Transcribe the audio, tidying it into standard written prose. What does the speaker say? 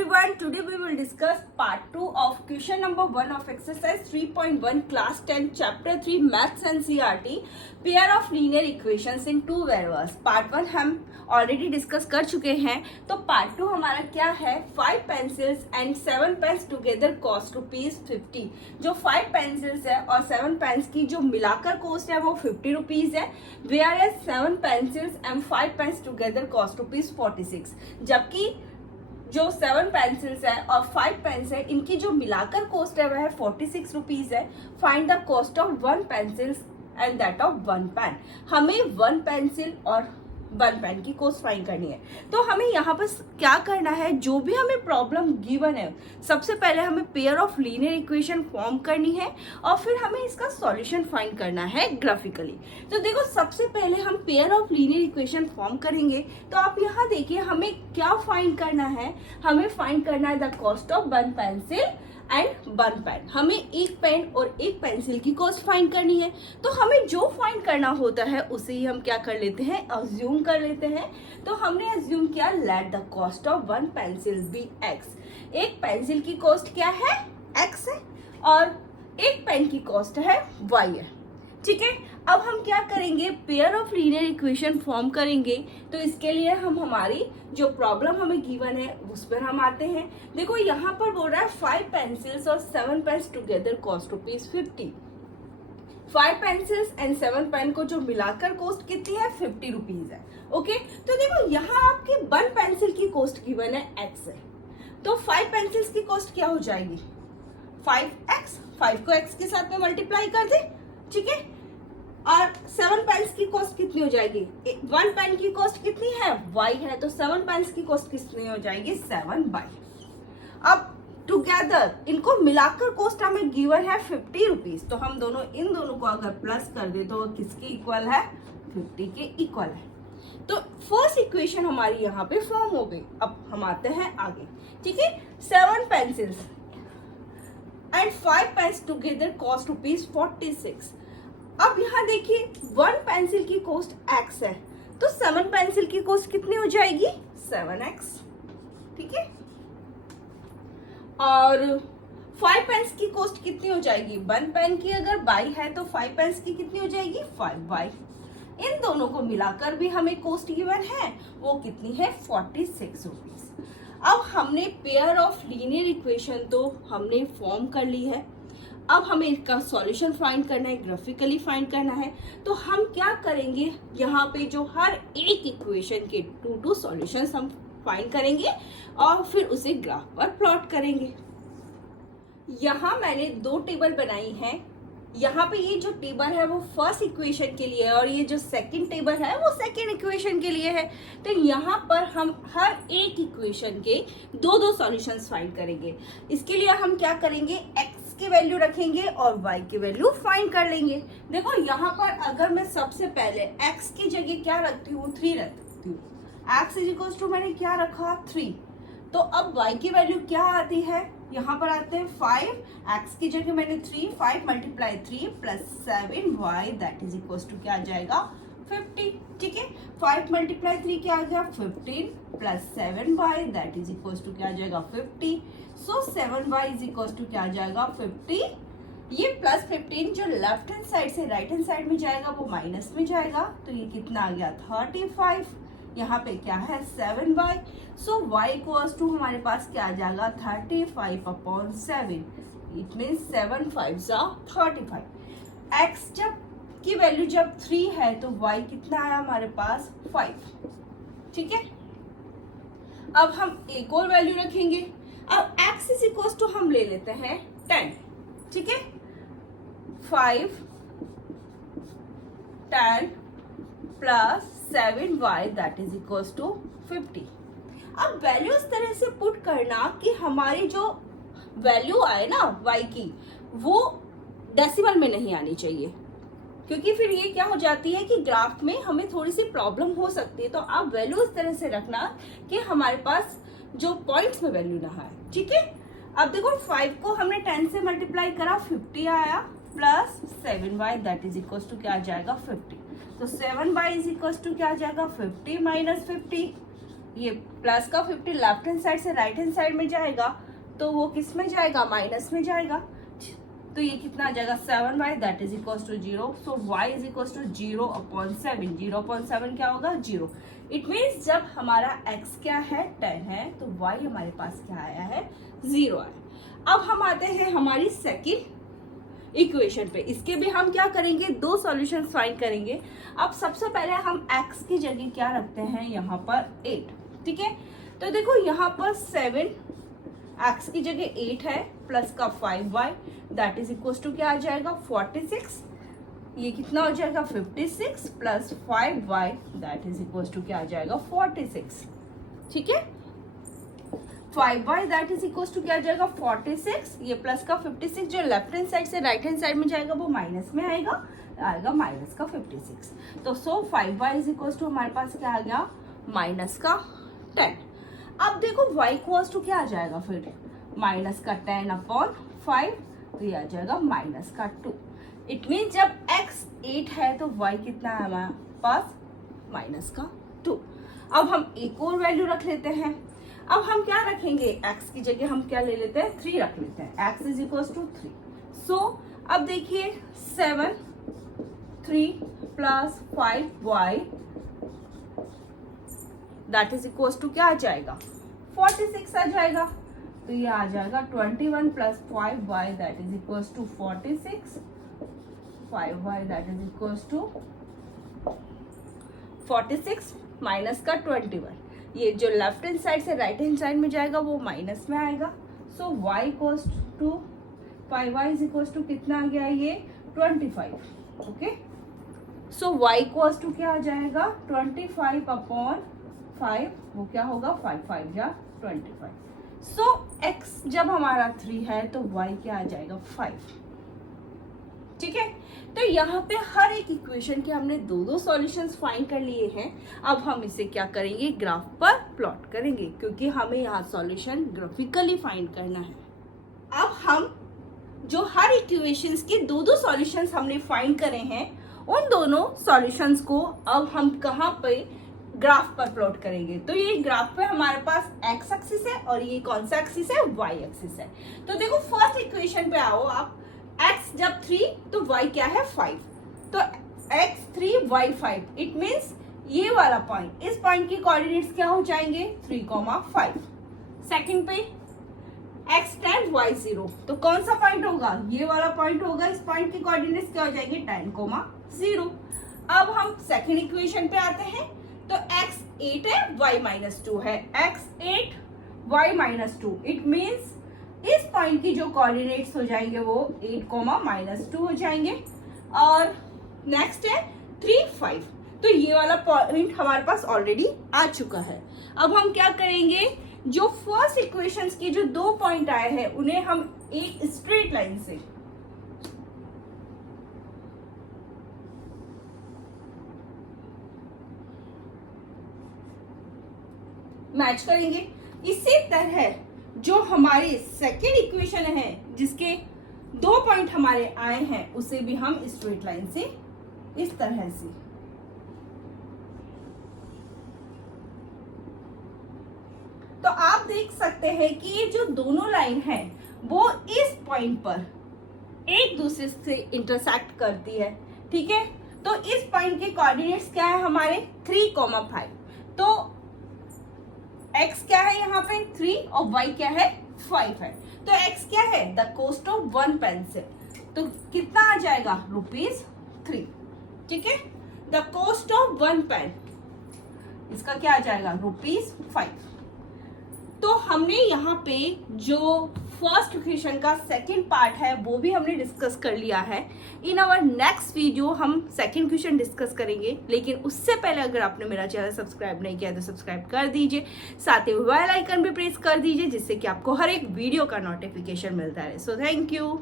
everyone, today we will discuss part 2 of question number 1 of exercise 3.1 class 10 chapter 3 maths and CRT pair of linear equations in two variables. part 1 हम already discuss कर चुके हैं, तो part 2 हमारा क्या है, 5 pencils and 7 pens together cost ₹50। जो 5 pencils है और 7 पेन्स की जो मिलाकर कॉस्ट है वो ₹50 है, whereas 7 pencils and 5 pens together cost ₹46। जबकि जो 7 पेंसिल्स है और 5 पेन्स है, इनकी जो मिलाकर कॉस्ट है वह ₹46 है। Find the cost of 1 pencil and that of 1 pen. हमें 1 पेंसिल और 1 पेन की कॉस्ट फाइंड करनी है। तो हमें यहाँ पर क्या करना है, जो भी हमें प्रॉब्लम गिवन है, सबसे पहले हमें pair of linear equation form करनी है और फिर हमें इसका सॉल्यूशन फाइंड करना है ग्राफिकली। तो देखो, सबसे पहले हम pair of linear equation form करेंगे। तो आप यहाँ देखिए, हमें क्या फाइंड करना है, हमें फाइंड करना है the cost of 1 pencil and 1 pen. हमें एक पेन और एक पेंसिल की कॉस्ट फाइंड करनी है। तो हमें जो फाइंड करना होता है उसे ही हम क्या कर लेते हैं, अज्यूम कर लेते हैं। तो हमने अज्यूम किया, let the cost of 1 pencil be x। एक पेंसिल की कॉस्ट क्या है, x है, और एक पेन की कॉस्ट है y है। ठीक है, अब हम क्या करेंगे, pair of linear equation form करेंगे। तो इसके लिए हम हमारी जो प्रॉब्लम हमें गिवन है उस पर हम आते हैं। देखो, यहाँ पर बोल रहा है 5 पेंसिल्स और 7 pens together cost ₹50। 5 pencils and 7 pen को जो मिलाकर कॉस्ट कितनी है, ₹50 है। ओके, तो देखो यहाँ आपकी 1 पेंसिल की कॉस्ट गिवन है x है, तो 5 पेंसिल्स की कॉस्ट क्या हो जाएगी, 5x। 5 को x के साथ में मल्टीप्लाई कर दे, ठीक है। और 7 पेन्स की कॉस्ट कितनी हो जाएगी, 1 पेन की कॉस्ट कितनी है, y है, तो 7 पेन्स की कॉस्ट कितनी हो जाएगी, 7y। अब टुगेदर इनको मिलाकर कॉस्ट हमें गिवन है ₹50। तो हम दोनों इन दोनों को अगर प्लस कर दे तो किसके इक्वल है, 50 के इक्वल है। तो फर्स्ट इक्वेशन हमारी यहाँ पे फॉर्म हो गई। अब हम आते हैं आगे, ठीक है। 7 pencils and 5 pens together cost ₹46। अब यहाँ देखिए, 1 पेंसिल की कॉस्ट x है, तो 7 पेंसिल की कॉस्ट कितनी हो जाएगी, 7x, ठीक है। और 5 पेन्स की कॉस्ट कितनी हो जाएगी, 1 पेन की अगर y है तो 5 पेन्स की कितनी हो जाएगी, 5y। इन दोनों को मिलाकर भी हमें कॉस्ट गिवन है, वो कितनी है, ₹46। अब हमने पेयर ऑफ लीनियर इक्वेशन तो हमने फॉर्म कर ली है। अब हमें इसका सॉल्यूशन फाइंड करना है, ग्राफिकली फाइंड करना है। तो हम क्या करेंगे, यहाँ पे जो हर एक इक्वेशन के 2 सॉल्यूशंस हम फाइंड करेंगे और फिर उसे ग्राफ पर प्लॉट करेंगे। यहाँ मैंने 2 टेबल बनाई हैं। यहाँ पे ये जो टेबल है वो फर्स्ट इक्वेशन के लिए है और ये जो सेकंड टेबल है वो सेकंड इक्वेशन के लिए है। तो यहाँ पर हम हर एक इक्वेशन के 2 सॉल्यूशंस फाइंड करेंगे। इसके लिए हम क्या करेंगे, x की वैल्यू रखेंगे और y की वैल्यू फाइंड कर लेंगे। देखो, यहाँ पर अगर मैं सबसे पहले x की जगह क्या रखती हूँ, 3 रखती हूँ। x इज इक्वल टू मैंने क्या रखा, 3। तो अब y की वैल्यू क्या आती है, यहाँ पर आते हैं 5, x की जगह मैंने 3, 5 multiply 3 plus 7y that is equal to क्या आ जाएगा, 50, ठीक है। 5 मल्टीप्लाई 3 क्या आ गया, 15 plus 7y that is equal to क्या आ जाएगा, 50। सो 7y इज इक्वल टू क्या आ जाएगा, 50। ये प्लस 15 जो लेफ्ट हैंड साइड से राइट हैंड साइड में जाएगा वो माइनस में जाएगा, तो ये कितना आ गया, 35। यहाँ पे क्या है, 7y। So y equals to हमारे पास क्या आ जाएगा, 35/7। It means 7 5s are 35। x जब की वैल्यू जब 3 है तो y कितना आया हमारे पास, 5, ठीक है। अब हम एक और वैल्यू रखेंगे। अब x इज इक्वल टू हम ले लेते हैं 10, ठीक है। 5 10 plus 7y that is equal to 50। अब वैल्यू इस तरह से पुट करना कि हमारी जो वैल्यू आए ना y की, वो डेसिमल में नहीं आनी चाहिए, क्योंकि फिर ये क्या हो जाती है कि ग्राफ में हमें थोड़ी सी प्रॉब्लम हो सकती है। तो आप वैल्यू इस तरह से रखना कि हमारे पास जो पॉइंट्स में वैल्यू ना आए, ठीक है। अब देखो, 5 को हमने 10 से मल्टीप्लाई करा, 50 आया, plus 7y that is equal to क्या आ जाएगा, 50। तो 7y इज इक्वल टू क्या आ जाएगा, 50 माइनस 50 ये प्लस का 50 लेफ्ट हैंड साइड से राइट हैंड साइड में जाएगा तो वो किस में जाएगा, माइनस में जाएगा। तो ये कितना आ जाएगा 7y that is equal to 0। So y is equal to 0/7। 0/7 क्या होगा, 0। इट मीन्स जब हमारा x क्या है 10 है तो y हमारे पास क्या आया है, 0 आया। अब हम आते हैं हमारी सेकंड इक्वेशन पे। इसके भी हम क्या करेंगे, दो सॉल्यूशन फाइंड करेंगे। अब सबसे पहले हम x की जगह क्या रखते हैं, यहाँ पर 8, ठीक है। तो देखो यहाँ पर 7 x की जगह 8 है प्लस का 5y that is equal to क्या आ जाएगा 46। ये कितना हो जाएगा 56 plus 5y that is equal to क्या आ जाएगा 46, ठीक है। 5y that is equal to क्या आ जाएगा 46। ये प्लस का 56 जो लेफ्ट हैंड साइड से राइट हैंड साइड में जाएगा वो माइनस में आएगा माइनस का 56। तो 5y इज इक्वल टू हमारे पास क्या आ गया माइनस का 10। अब देखो y इक्वल्स टू क्या आ जाएगा फिर, माइनस का 10/5, तो ये आ जाएगा माइनस का 2। इट मीन जब x 8 है तो y कितना है हमारे पास, माइनस का 2। अब हम एक और वैल्यू रख लेते हैं। अब हम क्या रखेंगे, x की जगह हम क्या ले लेते हैं, 3 रख लेते हैं। x is equal to 3। So अब देखिए 7 3 plus 5y that is equal to क्या आ जाएगा 46 आ जाएगा। तो ये आ जाएगा 21 plus 5y that is equal to 46। 5y that is equal to 46 minus का 21। ये जो लेफ्ट हैंड साइड से राइट हैंड साइड में जाएगा वो माइनस में आएगा। So y equals to 5y is equal to कितना आ गया, ये 25, okay. So y equals to क्या आ जाएगा 25/5, वो क्या होगा 5 5 या 25। सो x जब हमारा 3 है तो y क्या आ जाएगा 5, ठीक है। तो यहाँ पे हर एक इक्वेशन के हमने दो सॉल्यूशंस फाइंड कर लिए हैं। अब हम इसे क्या करेंगे, ग्राफ पर प्लॉट करेंगे क्योंकि हमें यहाँ सॉल्यूशन ग्राफिकली फाइंड करना है। अब हम जो हर इक्वेशंस के दो सॉल्यूशंस हमने फाइंड करे हैं उन दोनों सॉल्यूशंस को अब हम कहाँ पे ग्राफ पर प्लॉट करेंगे। तो ये ग्राफ पे हमारे पास x एक्सिस है और ये कौन सा एक्सिस है, y एक्सिस है। तो देखो फर्स्ट इक्वेशन पे आओ आप, x जब 3 तो y क्या है 5, तो x 3 y 5। इट मीन्स ये वाला पॉइंट, इस पॉइंट की कोऑर्डिनेट्स क्या हो जाएंगे 3,5। सेकंड पे x 10 y 0, तो कौन सा पॉइंट होगा, ये वाला पॉइंट होगा। इस पॉइंट की कोऑर्डिनेट्स क्या हो जाएंगे 10,0। अब हम सेकंड इक्वेशन पे आते हैं। तो x 8 है y - 2 है, x 8 y - 2। इट मीन्स इस पॉइंट की जो कोऑर्डिनेट्स हो जाएंगे वो 8, -2 हो जाएंगे। और नेक्स्ट है 3 5, तो ये वाला पॉइंट हमारे पास ऑलरेडी आ चुका है। अब हम क्या करेंगे, जो फर्स्ट इक्वेशंस के जो 2 पॉइंट आए हैं उन्हें हम एक स्ट्रेट लाइन से मैच करेंगे। इसी तरह जो हमारे सेकेंड इक्वेशन है जिसके 2 पॉइंट हमारे आए हैं उसे भी हम स्ट्रेट लाइन से इस तरह से, तो आप देख सकते हैं कि ये जो दोनों लाइन है वो इस पॉइंट पर एक दूसरे से इंटरसेक्ट करती है, ठीक है। तो इस पॉइंट के कोऑर्डिनेट्स क्या है हमारे 3,5। तो x क्या है यहाँ पे 3 और y क्या है 5 है। तो x क्या है द कॉस्ट ऑफ 1 पेंसिल, तो कितना आ जाएगा ₹3, ठीक है। द कॉस्ट ऑफ 1 पेन, इसका क्या आ जाएगा ₹5। तो हमने यहाँ पे जो फर्स्ट इक्वेशन का सेकंड पार्ट है वो भी हमने डिस्कस कर लिया है। इन आवर नेक्स्ट वीडियो हम सेकंड इक्वेशन डिस्कस करेंगे, लेकिन उससे पहले अगर आपने मेरा चैनल सब्सक्राइब नहीं किया तो सब्सक्राइब कर दीजिए, साथ ही बेल आइकन भी प्रेस कर दीजिए जिससे कि आपको हर एक वीडियो का नोटिफिकेशन मिलता रहे। So thank you.